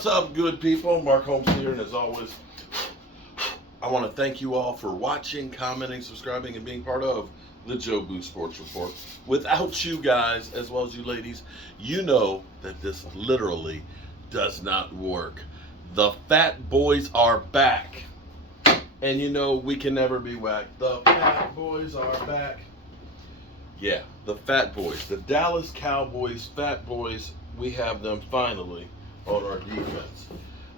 What's up, good people? Mark Holmes here, and as always, I want to thank you all for watching, commenting, subscribing, and being part of the Joe Boo Sports Report. Without you guys, as well as you ladies, you know that this literally does not work. The Fat Boys are back. And you know we can never be whacked. The Fat Boys are back. Yeah, the Fat Boys. The Dallas Cowboys, Fat Boys, we have them finally on our defense.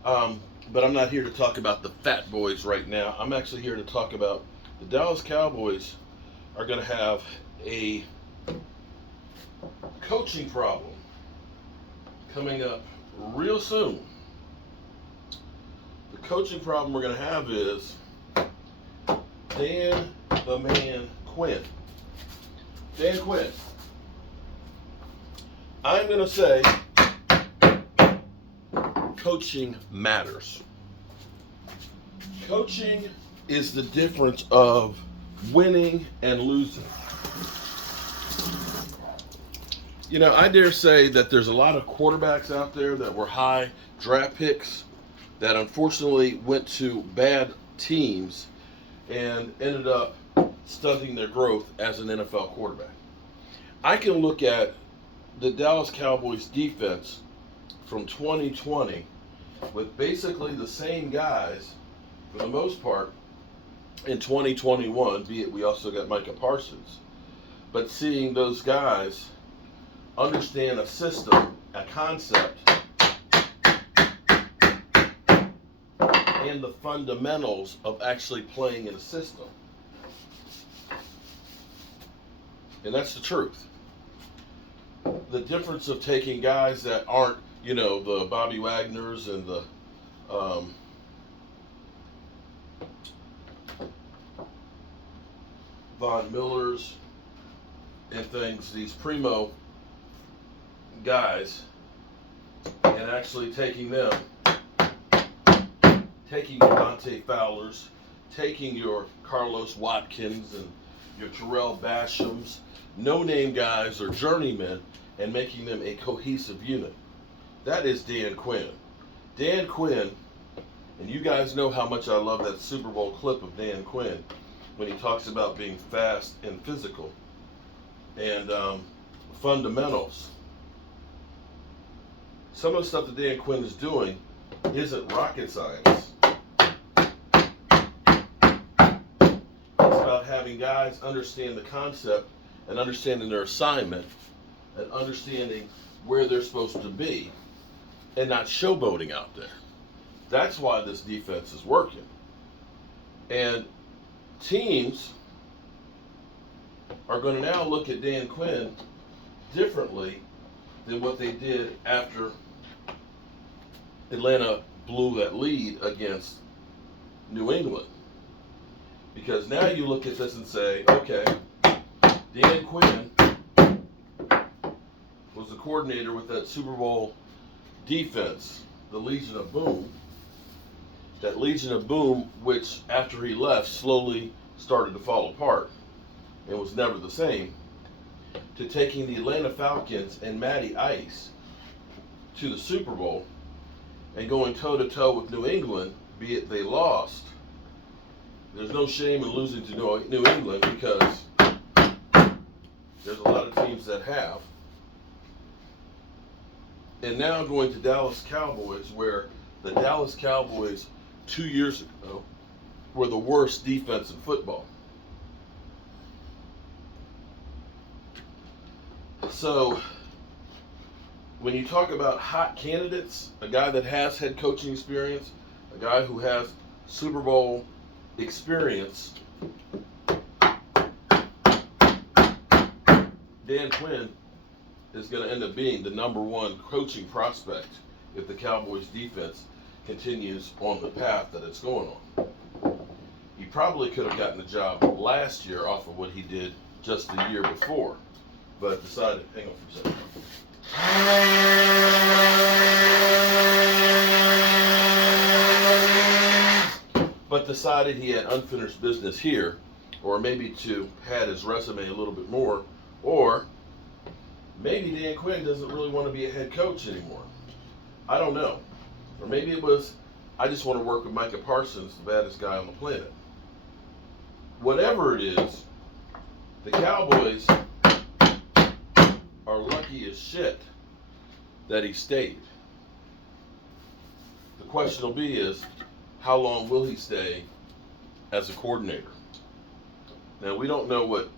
But I'm not here to talk about the Fat Boys right now. I'm actually here to talk about the Dallas Cowboys are going to have a coaching problem coming up real soon. The coaching problem we're going to have is Dan the Man Quinn. Dan Quinn. I'm going to say coaching matters. Coaching is the difference of winning and losing. You know, I dare say that there's a lot of quarterbacks out there that were high draft picks that unfortunately went to bad teams and ended up stunting their growth as an NFL quarterback. I can look at the Dallas Cowboys defense from 2020 with basically the same guys for the most part in 2021, be it we also got Micah Parsons, but seeing those guys understand a system, a concept, and the fundamentals of actually playing in a system. And that's the truth. The difference of taking guys that aren't, you know, the Bobby Wagners and the Von Millers and things, these primo guys, and actually taking them, taking your Dante Fowlers, taking your Carlos Watkins and your Terrell Bashams, no-name guys or journeymen, and making them a cohesive unit. That is Dan Quinn. Dan Quinn, and you guys know how much I love that Super Bowl clip of Dan Quinn when he talks about being fast and physical and fundamentals. Some of the stuff that Dan Quinn is doing isn't rocket science. It's about having guys understand the concept and understanding their assignment and understanding where they're supposed to be and not showboating out there. That's why this defense is working. And teams are going to now look at Dan Quinn differently than what they did after Atlanta blew that lead against New England. Because now you look at this and say, okay, Dan Quinn was the coordinator with that Super Bowl defense, the Legion of Boom. That Legion of Boom, which after he left slowly started to fall apart and was never the same, to taking the Atlanta Falcons and Matty Ice to the Super Bowl and going toe-to-toe with New England, be it they lost. There's no shame in losing to New England because there's a lot of teams that have. And now going to Dallas Cowboys, where the Dallas Cowboys 2 years ago were the worst defense in football. So when you talk about hot candidates, a guy that has head coaching experience, a guy who has Super Bowl experience, Dan Quinn is going to end up being the number one coaching prospect if the Cowboys defense continues on the path that it's going on. He probably could have gotten the job last year off of what he did just the year before, but decided, hang on for a second. But decided he had unfinished business here, or maybe to pad his resume a little bit more, or maybe Dan Quinn doesn't really want to be a head coach anymore. I don't know. Or maybe it was, I just want to work with Micah Parsons, the baddest guy on the planet. Whatever it is, the Cowboys are lucky as shit that he stayed. The question will be is, how long will he stay as a coordinator? Now, we don't know what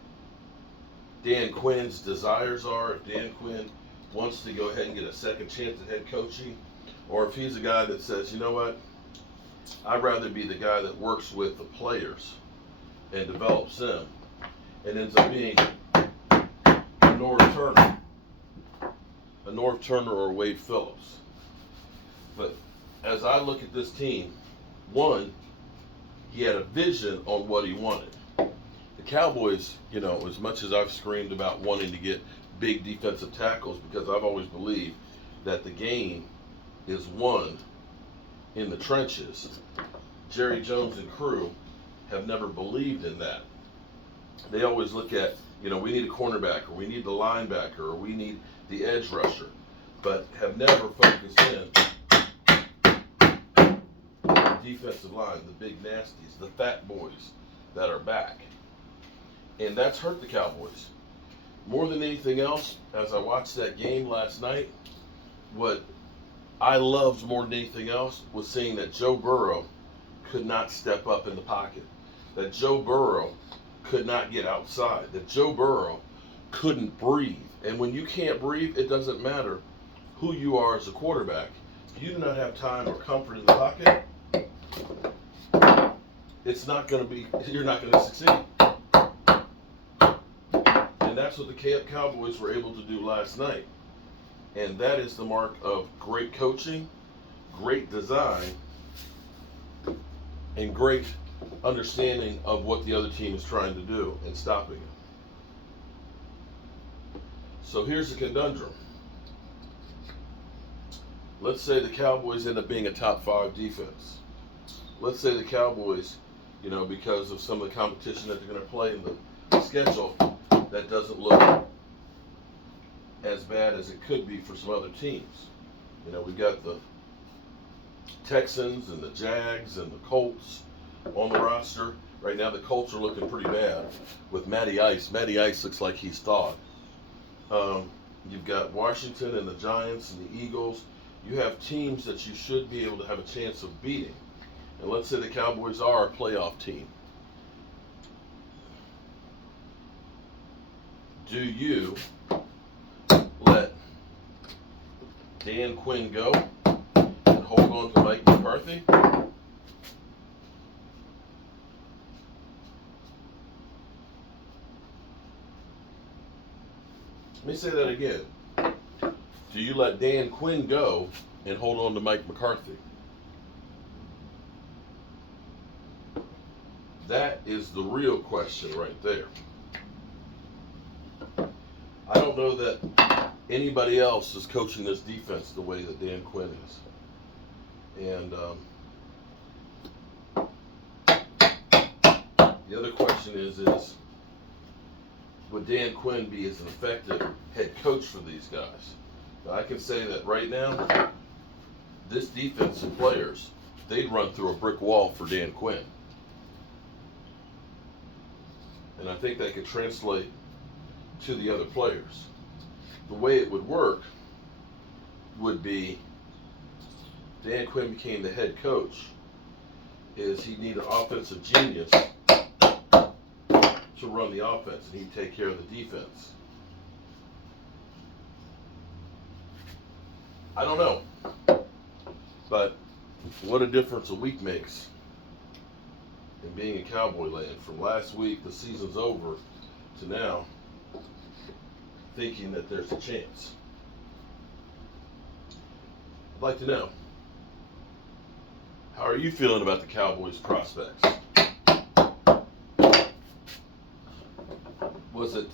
Dan Quinn's desires are, if Dan Quinn wants to go ahead and get a second chance at head coaching, or if he's a guy that says, you know what, I'd rather be the guy that works with the players and develops them, and ends up being a North Turner or Wade Phillips. But as I look at this team, one, he had a vision on what he wanted. The Cowboys, you know, as much as I've screamed about wanting to get big defensive tackles, because I've always believed that the game is won in the trenches, Jerry Jones and crew have never believed in that. They always look at, you know, we need a cornerback, or we need the linebacker, or we need the edge rusher, but have never focused in on the defensive line, the big nasties, the fat boys that are back. And that's hurt the Cowboys. More than anything else, as I watched that game last night, what I loved more than anything else was seeing that Joe Burrow could not step up in the pocket, that Joe Burrow could not get outside, that Joe Burrow couldn't breathe. And when you can't breathe, it doesn't matter who you are as a quarterback. If you do not have time or comfort in the pocket, it's not going to be, you're not going to succeed. And that's what the Cowboys were able to do last night. And that is the mark of great coaching, great design, and great understanding of what the other team is trying to do and stopping it. So here's the conundrum. Let's say the Cowboys end up being a top 5 defense. Let's say the Cowboys, you know, because of some of the competition that they're going to play in the schedule, that doesn't look as bad as it could be for some other teams. You know, we've got the Texans and the Jags and the Colts on the roster. Right now the Colts are looking pretty bad with Matty Ice. Matty Ice looks like he's thawed. You've got Washington and the Giants and the Eagles. You have teams that you should be able to have a chance of beating. And let's say the Cowboys are a playoff team. Do you let Dan Quinn go and hold on to Mike McCarthy? Let me say that again. Do you let Dan Quinn go and hold on to Mike McCarthy? That is the real question right there. I don't know that anybody else is coaching this defense the way that Dan Quinn is. And the other question is would Dan Quinn be as an effective head coach for these guys? Now, I can say that right now, this defense and players, they'd run through a brick wall for Dan Quinn. And I think that could translate to the other players. The way it would work would be Dan Quinn became the head coach, is he'd need an offensive genius to run the offense, and he'd take care of the defense. I don't know, but what a difference a week makes in being in Cowboy land. From last week, the season's over, to now, thinking that there's a chance. I'd like to know, how are you feeling about the Cowboys' prospects? Was it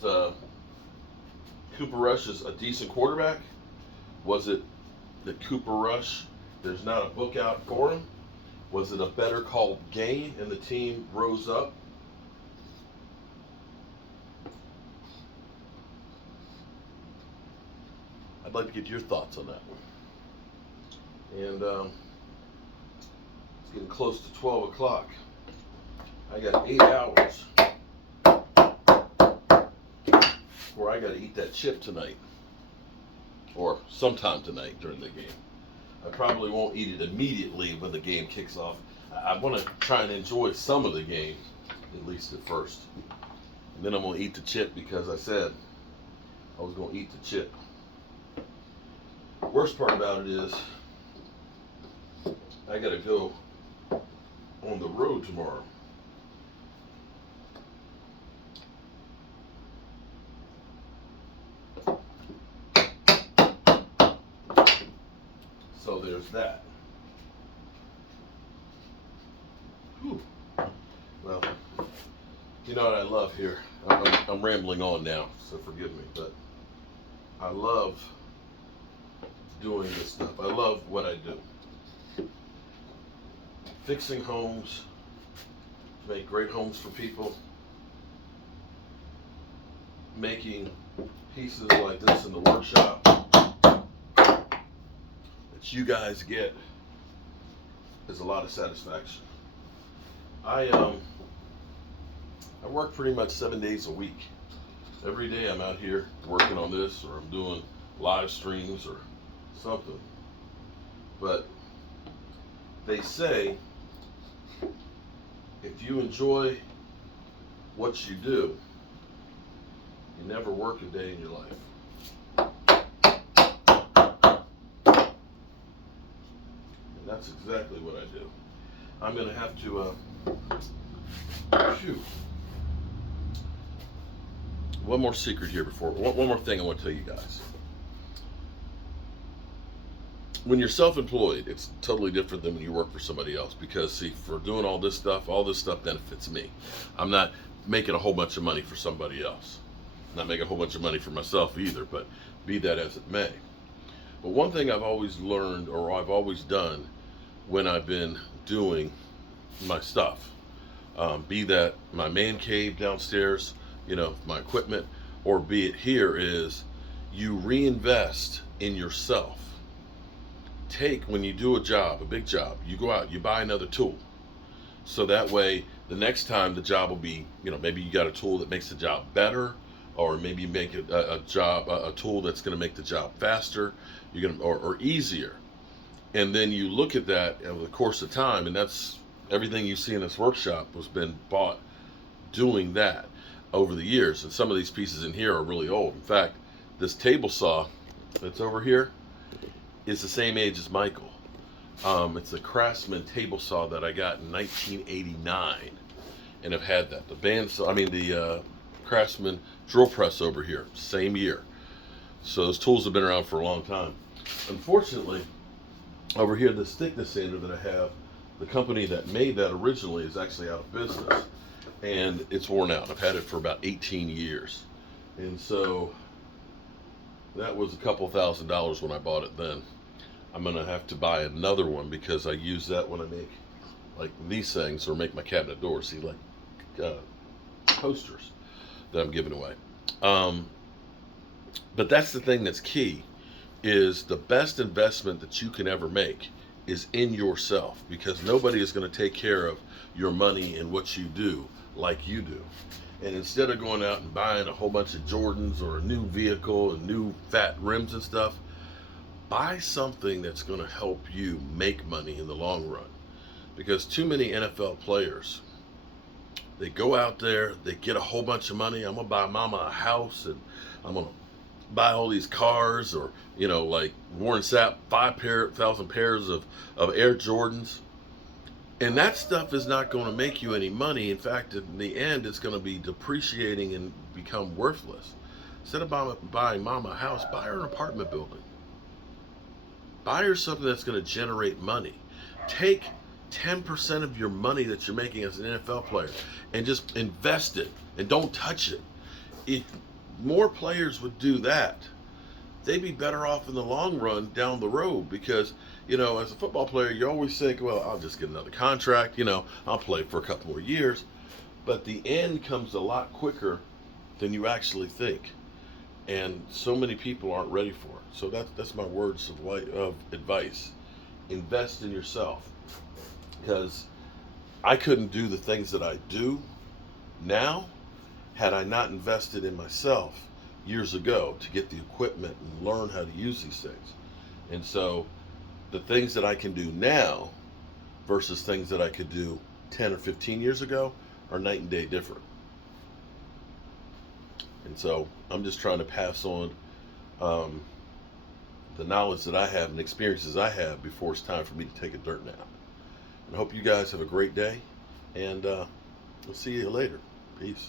Cooper Rush is a decent quarterback? Was it that Cooper Rush, there's not a book out for him? Was it a better called game and the team rose up? I'd like to get your thoughts on that one. And It's getting close to 12 o'clock. I got 8 hours where I got to eat that chip tonight, or sometime tonight during the game. I probably won't eat it immediately when the game kicks off. I want to try and enjoy some of the game, at least at first. And then I'm going to eat the chip because I said I was going to eat the chip. The worst part about it is I got to go on the road tomorrow. So there's that. Whew. Well, you know what I love here? I'm rambling on now, so forgive me, but I love doing this stuff. I love what I do. Fixing homes, make great homes for people, making pieces like this in the workshop that you guys get is a lot of satisfaction. I work pretty much 7 days a week. Every day I'm out here working on this, or I'm doing live streams or something. But they say if you enjoy what you do, you never work a day in your life. And that's exactly what I do. I'm going to have to, one more secret here one more thing I want to tell you guys. When you're self-employed, it's totally different than when you work for somebody else, because see, for doing all this stuff benefits me. I'm not making a whole bunch of money for somebody else. I'm not making a whole bunch of money for myself either, but be that as it may. But one thing I've always learned, or I've always done when I've been doing my stuff, be that my man cave downstairs, my equipment, or be it here, is you reinvest in yourself. When you do a job, a big job, you go out, you buy another tool. So that way, the next time the job will be, maybe you got a tool that makes the job better, or maybe you make it a tool that's going to make the job faster, or easier. And then you look at that over the course of time, and that's everything you see in this workshop was been bought doing that over the years. And some of these pieces in here are really old. In fact, this table saw that's over here is the same age as Michael. It's a Craftsman table saw that I got in 1989, and I've had that. The Craftsman drill press over here, same year. So those tools have been around for a long time. Unfortunately, over here, this thickness sander that I have, the company that made that originally is actually out of business, and it's worn out. I've had it for about 18 years, and so that was a couple $1,000s when I bought it then. I'm going to have to buy another one because I use that when I make like these things, or make my cabinet doors. See, like posters that I'm giving away. But that's the thing that's key, is the best investment that you can ever make is in yourself, because nobody is going to take care of your money and what you do like you do. And instead of going out and buying a whole bunch of Jordans or a new vehicle and new fat rims and stuff, buy something that's going to help you make money in the long run. Because too many NFL players, they go out there, they get a whole bunch of money. I'm going to buy mama a house, and I'm going to buy all these cars, or, like Warren Sapp, 5,000 pairs of Air Jordans. And that stuff is not going to make you any money. In fact, in the end, it's going to be depreciating and become worthless. Instead of buying mama a house, buy her an apartment building. Buy her something that's going to generate money. Take 10% of your money that you're making as an NFL player and just invest it, and don't touch it. If more players would do that, they'd be better off in the long run down the road. Because, as a football player, you always think, well, I'll just get another contract, I'll play for a couple more years. But the end comes a lot quicker than you actually think. And so many people aren't ready for it. So that's my words of advice. Invest in yourself. because I couldn't do the things that I do now had I not invested in myself years ago to get the equipment and learn how to use these things. And so the things that I can do now versus things that I could do 10 or 15 years ago are night and day different. And so I'm just trying to pass on the knowledge that I have and experiences I have before it's time for me to take a dirt nap. And I hope you guys have a great day, and we'll see you later. Peace.